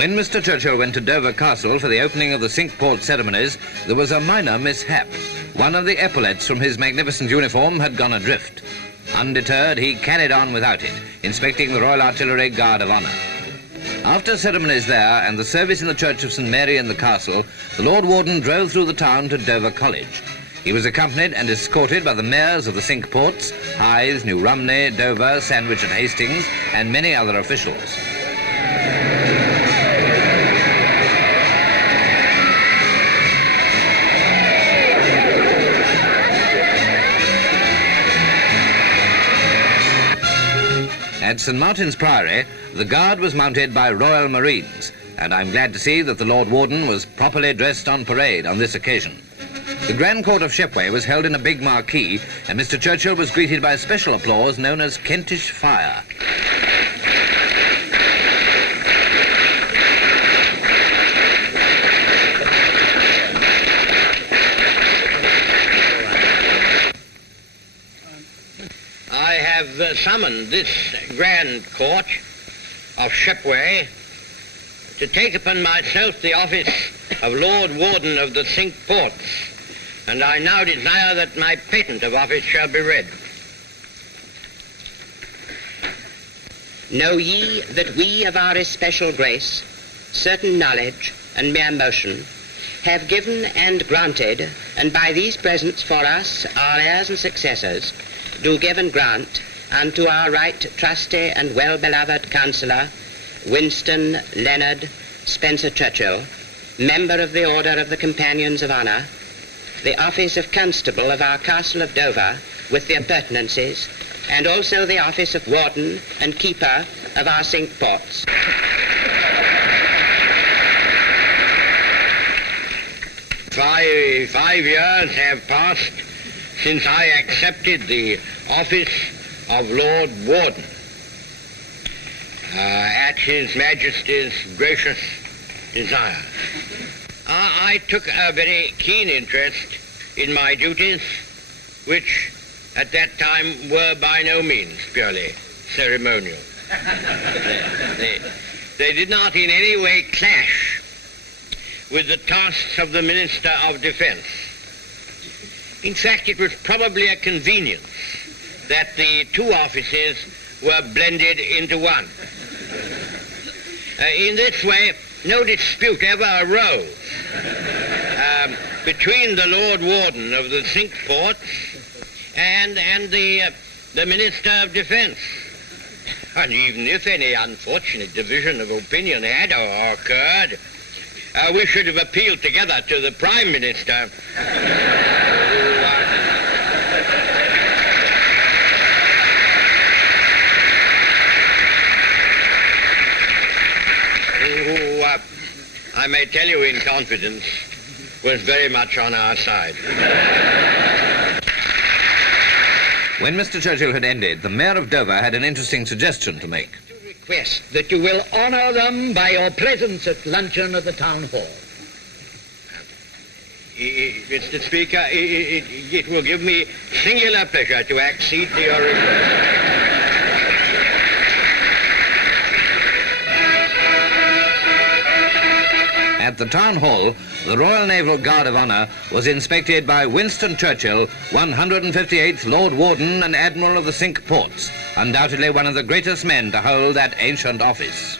When Mr. Churchill went to Dover Castle for the opening of the Cinque Ports ceremonies, there was a minor mishap. One of the epaulets from his magnificent uniform had gone adrift. Undeterred, he carried on without it, inspecting the Royal Artillery Guard of Honour. After ceremonies there and the service in the Church of St. Mary in the castle, the Lord Warden drove through the town to Dover College. He was accompanied and escorted by the mayors of the Cinque Ports, Hythe, New Romney, Dover, Sandwich and Hastings, and many other officials. At St. Martin's Priory, the guard was mounted by Royal Marines, and I'm glad to see that the Lord Warden was properly dressed on parade on this occasion. The Grand Court of Shepway was held in a big marquee, and Mr. Churchill was greeted by special applause known as Kentish Fire. I have summoned this Grand Court of Shepway to take upon myself the office of Lord Warden of the Cinque Ports, and I now desire that my patent of office shall be read. Know ye that we of our especial grace, certain knowledge and mere motion, have given and granted, and by these presents for us, our heirs and successors, do give and grant unto our right trusty and well-beloved counsellor, Winston Leonard Spencer Churchill, member of the Order of the Companions of Honour, the office of Constable of our Castle of Dover with the appurtenances, and also the office of Warden and Keeper of our Cinque Ports. Five years have passed since I accepted the office of Lord Warden. At His Majesty's gracious desire. I took a very keen interest in my duties, which at that time were by no means purely ceremonial. They did not in any way clash with the tasks of the Minister of Defence. In fact, it was probably a convenience that the two offices were blended into one. In this way, no dispute ever arose between the Lord Warden of the Cinque Ports and the Minister of Defence. And even if any unfortunate division of opinion had occurred, we should have appealed together to the Prime Minister, who I may tell you in confidence, was very much on our side. When Mr. Churchill had ended, the Mayor of Dover had an interesting suggestion to make. Request that you will honour them by your presence at luncheon at the Town Hall. Mr. Speaker, it will give me singular pleasure to accede to your request. At the Town Hall, the Royal Naval Guard of Honour was inspected by Winston Churchill, 158th Lord Warden and Admiral of the Cinque Ports, undoubtedly one of the greatest men to hold that ancient office.